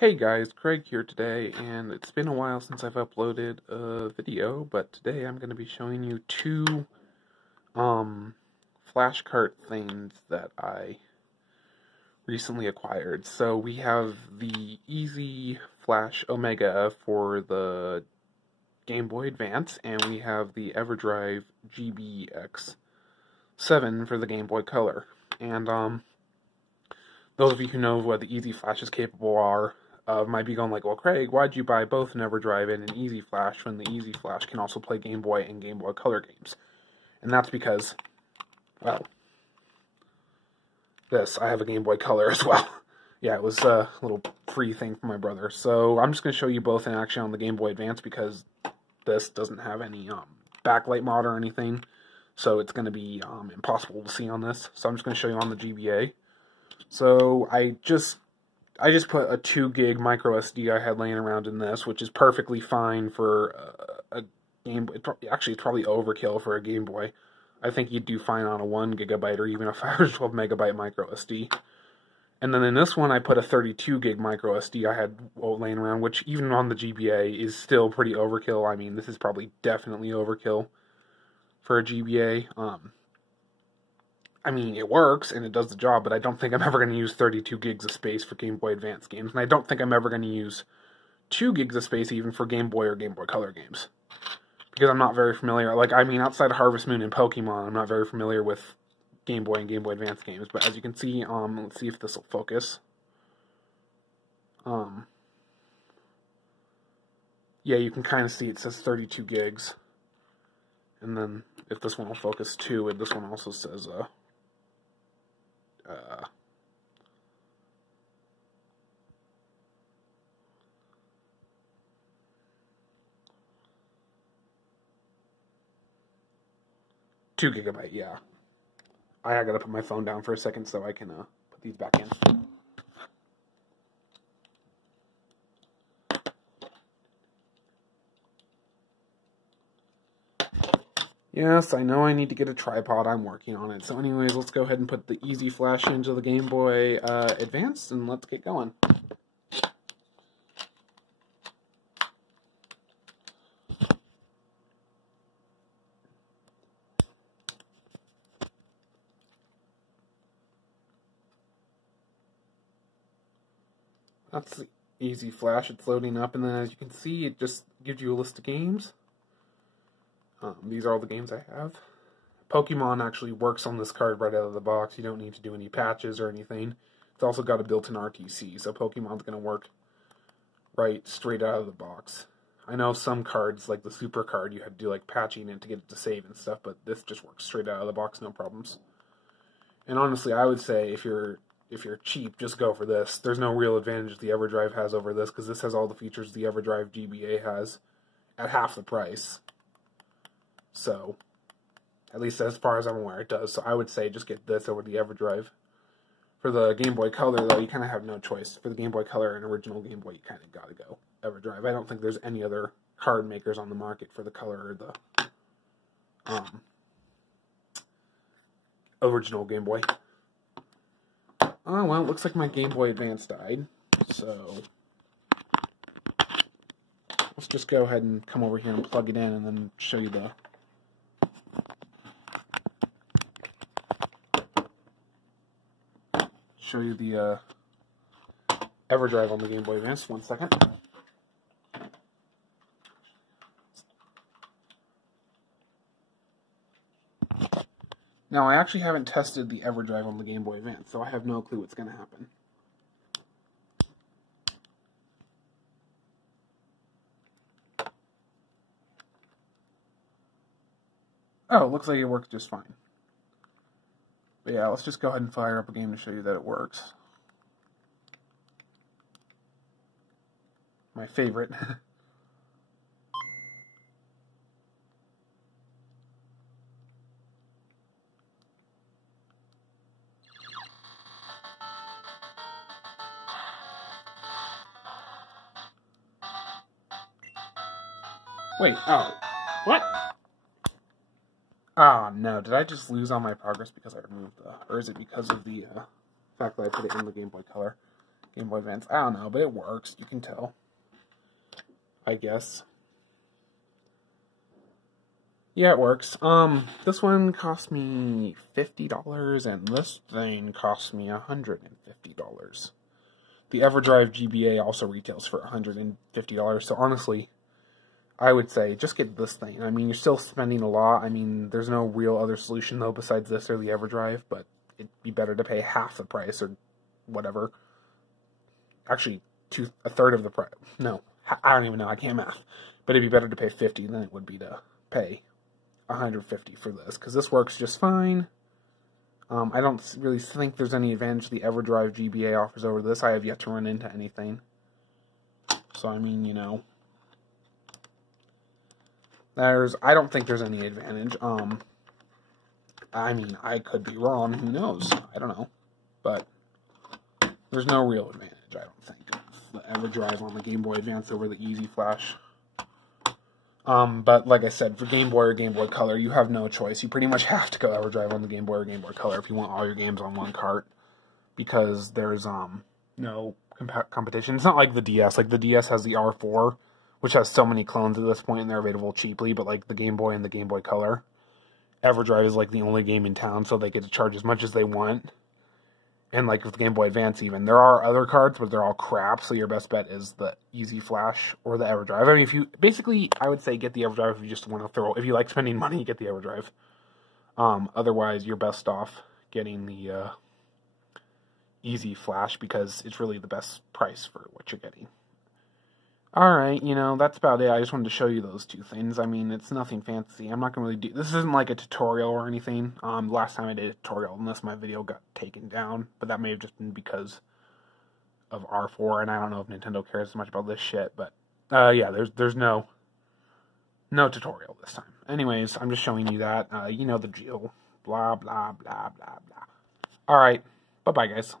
Hey guys, Craig here today, and it's been a while since I've uploaded a video, but today I'm going to be showing you two flash cart things that I recently acquired. So we have the Easy Flash Omega for the Game Boy Advance, and we have the Everdrive GB X7 for the Game Boy Color. And those of you who know what the Easy Flash is capable are, might be going like, well, Craig, why'd you buy both an Everdrive and an Easy Flash when the Easy Flash can also play Game Boy and Game Boy Color games? And that's because, well, I have a Game Boy Color as well. Yeah, it was a little free thing from my brother. So I'm just going to show you both in action on the Game Boy Advance because this doesn't have any backlight mod or anything. So it's going to be impossible to see on this. So I'm just going to show you on the GBA. So I just put a 2 gig micro SD I had laying around in this, which is perfectly fine for a Game Boy. Actually, it's probably overkill for a Game Boy. I think you'd do fine on a 1 gigabyte or even a 512 megabyte micro SD. And then in this one, I put a 32 gig micro SD I had laying around, which even on the GBA is still pretty overkill. I mean, this is probably definitely overkill for a GBA. I mean, it works, and it does the job, but I don't think I'm ever going to use 32 gigs of space for Game Boy Advance games, and I don't think I'm ever going to use 2 gigs of space even for Game Boy or Game Boy Color games. Because I'm not very familiar, outside of Harvest Moon and Pokemon, I'm not very familiar with Game Boy and Game Boy Advance games, but as you can see, let's see if this will focus. Yeah, you can kind of see it says 32 gigs. And then, if this one will focus too, this one also says, 2 gigabyte, yeah. I gotta put my phone down for a second so I can put these back in. Yes, I know I need to get a tripod. I'm working on it. So anyways, let's go ahead and put the Easy Flash into the Game Boy Advance, and let's get going. That's the Easy Flash. It's loading up, and then as you can see, it just gives you a list of games. These are all the games I have. Pokemon actually works on this card right out of the box. You don't need to do any patches or anything. It's also got a built-in RTC, so Pokemon's going to work right straight out of the box. I know some cards, like the Super card, you have to do like patching it to get it to save and stuff, but this just works straight out of the box, no problems. And honestly, I would say if you're cheap, just go for this. There's no real advantage the Everdrive has over this, because this has all the features the Everdrive GBA has at half the price. So, at least as far as I'm aware, it does. So I would say just get this over the Everdrive. For the Game Boy Color, though, you kind of have no choice. For the Game Boy Color and original Game Boy, you kind of gotta go Everdrive. I don't think there's any other card makers on the market for the Color or the original Game Boy. Oh, well, it looks like my Game Boy Advance died. So, let's just go ahead and come over here and plug it in and then show you the Everdrive on the Game Boy Advance. 1 second. Now, I actually haven't tested the Everdrive on the Game Boy Advance, so I have no clue what's going to happen. Oh, it looks like it works just fine. But yeah, let's just go ahead and fire up a game to show you that it works. My favorite. Wait, oh. What? Ah, no. Did I just lose all my progress because I removed the... Or is it because of the fact that I put it in the Game Boy Color? Game Boy Advance. I don't know, but it works. You can tell. I guess. Yeah, it works. This one cost me $50, and this thing cost me $150. The Everdrive GBA also retails for $150, so honestly, I would say just get this thing. I mean, you're still spending a lot. I mean, there's no real other solution, though, besides this or the Everdrive, but it'd be better to pay half the price or whatever. Actually, a third of the price. No, I don't even know. I can't math. But it'd be better to pay $50 than it would be to pay $150 for this, because this works just fine. I don't really think there's any advantage the Everdrive GBA offers over this. I have yet to run into anything. So, I mean, you know, I don't think there's any advantage. I mean, I could be wrong. Who knows? I don't know. But there's no real advantage, I don't think, of the Everdrive on the Game Boy Advance over the Easy Flash. But like I said, for Game Boy or Game Boy Color, you have no choice. You pretty much have to go Everdrive on the Game Boy or Game Boy Color if you want all your games on one cart, because there's no competition. It's not like the DS. Like the DS has the R4, which has so many clones at this point, and they're available cheaply. But like the Game Boy and the Game Boy Color, Everdrive is like the only game in town, so they get to charge as much as they want. And like with the Game Boy Advance even, there are other cards, but they're all crap, so your best bet is the Easy Flash or the Everdrive. I mean, basically, I would say get the Everdrive if you just want to if you like spending money, get the Everdrive. Otherwise, you're best off getting the Easy Flash, because it's really the best price for what you're getting. Alright, you know, that's about it. I just wanted to show you those two things. I mean, it's nothing fancy. I'm not going to really do... This isn't like a tutorial or anything. Last time I did a tutorial, unless my video got taken down. But that may have just been because of R4, and I don't know if Nintendo cares as much about this shit. But, yeah, there's no tutorial this time. Anyways, I'm just showing you that. You know the deal. Blah, blah, blah, blah, blah. Alright, bye-bye, guys.